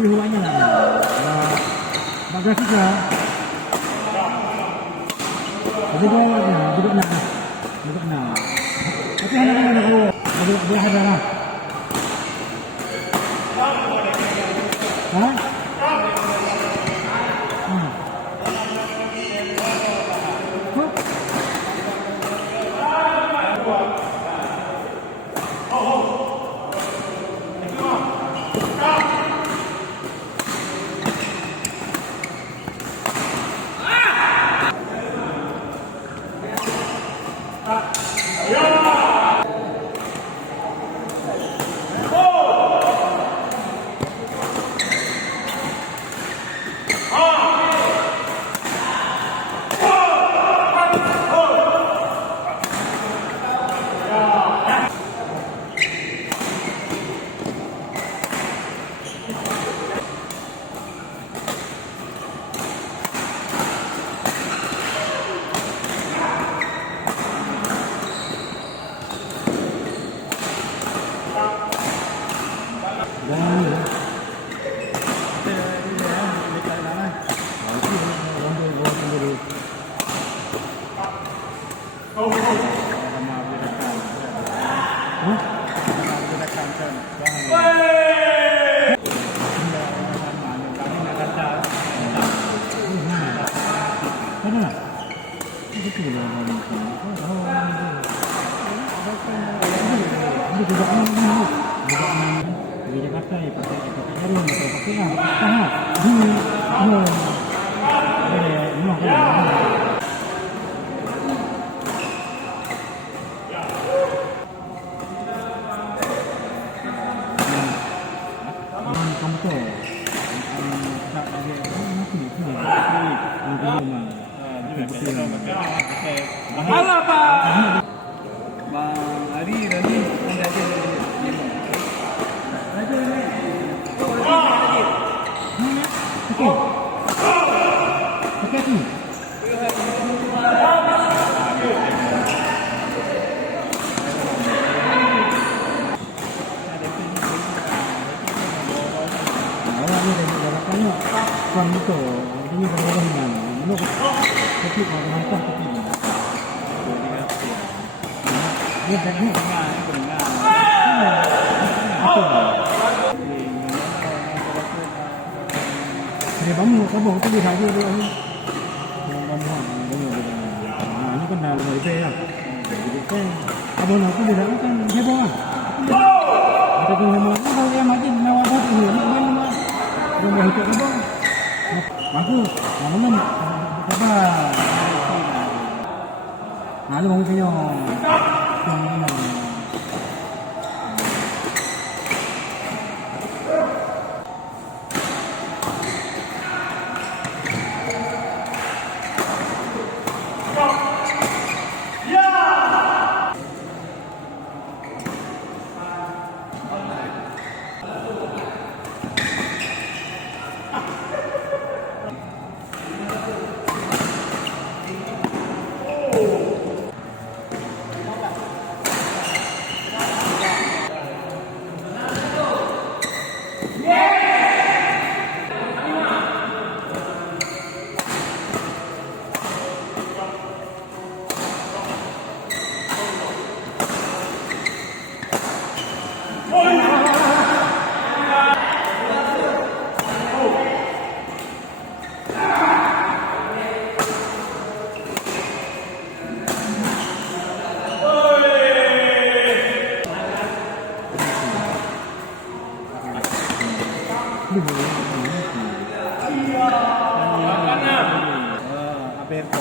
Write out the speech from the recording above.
Huluannya lah. Bagas juga. Jadi duduk nak. Tapi hanya ada kalau duduk ada lah. Hah? betul lah. Ini juga enam. Juga enam. Jadi dia pakai jarum atau pakai lah. Tahan. Ini. Memang kan. Kamu tu. Tak ada mati. Halo Pak. Bang Ari tadi anda ada Okey. Okey tu. Orang ni dah lakukannya. Kan itu. Ini berapa dengan. Mana kopi kalau hantar kopi. Dia dah ni. Dia bangun sabung tu dia saja dia ni. Yang bangun ini kan dah lebih baik lah. Jadi kan abang aku dia kan heboh lah. Kita tu nama tu kalau dia mati mewah tu ni mana mana. Dia dah ikut abang. Mampu, mana apa? Lalu orang punya. Apa yang kau?